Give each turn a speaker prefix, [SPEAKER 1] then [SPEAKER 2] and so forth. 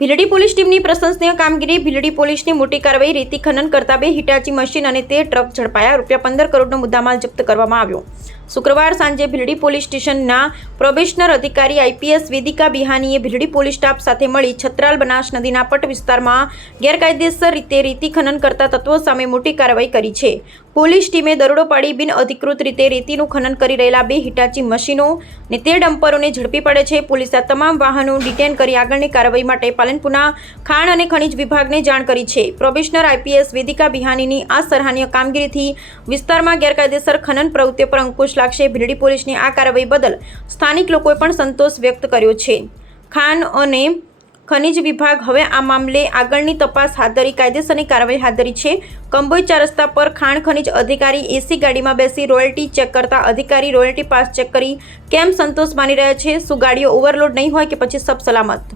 [SPEAKER 1] Bhildi police ટીમની પ્રશંસનીય કામગીરી, ભીલડી પોલીસની મોટી કાર્યવાહી, રેતી ખનન કરતા બે હિટાચી મશીન અને તે ટ્રક ઝડપાયા. રૂપિયા પંદર કરોડનો મુદ્દામાલ જપ્ત કરવામાં આવ્યો. શુક્રવાર સાંજે ભીલડી પોલીસ સ્ટેશનના પ્રોબેશનર અધિકારી આઈપીએસ વેદિકા બિહાનીએ ભીલડી પોલીસ સ્ટાફ સાથે મળી છત્રાલ બનાસ નદીના પટ વિસ્તારમાં ગેરકાયદેસર રીતે રેતી ખનન કરતા તત્વો સામે મોટી કાર્યવાહી કરી છે. પોલીસ ટીમે દરોડો પાડી બિન અધિકૃત રીતે રેતીનું ખનન કરી રહેલા બે હિટાચી મશીનો અને તે ડમ્પરોને ઝડપી પડે છે. પોલીસે તમામ વાહનો ડિટેન કરી આગળની કાર્યવાહી માટે પાલનપુરના ખાણ અને ખનિજ વિભાગને જાણ કરી છે. પ્રોબેશનર આઈપીએસ વેદિકા બિહાનીની આ સરાહનીય કામગીરીથી વિસ્તારમાં ગેરકાયદેસર ખનન પ્રવૃત્તિઓ પર અંકુશ લાગશે. ભીલડી પોલીસની આ કાર્યવાહી બદલ સ્થાનિક લોકોએ પણ સંતોષ વ્યક્ત કર્યો છે. ખાન અને ખનિજ વિભાગ હવે આ મામલે આગળની તપાસ હાથ ધરી કાયદેસરની કાર્યવાહી હાથ ધરી છે. કંબોઈ ચાર રસ્તા પર ખાણ ખનિજ અધિકારી એસી ગાડીમાં બેસી રોયલ્ટી ચેક કરતા અધિકારી રોયલ્ટી પાસ ચેક કરી કેમ સંતોષ માની રહ્યા છે? શું ગાડીઓ ઓવરલોડ નહીં હોય કે પછી સબ સલામત?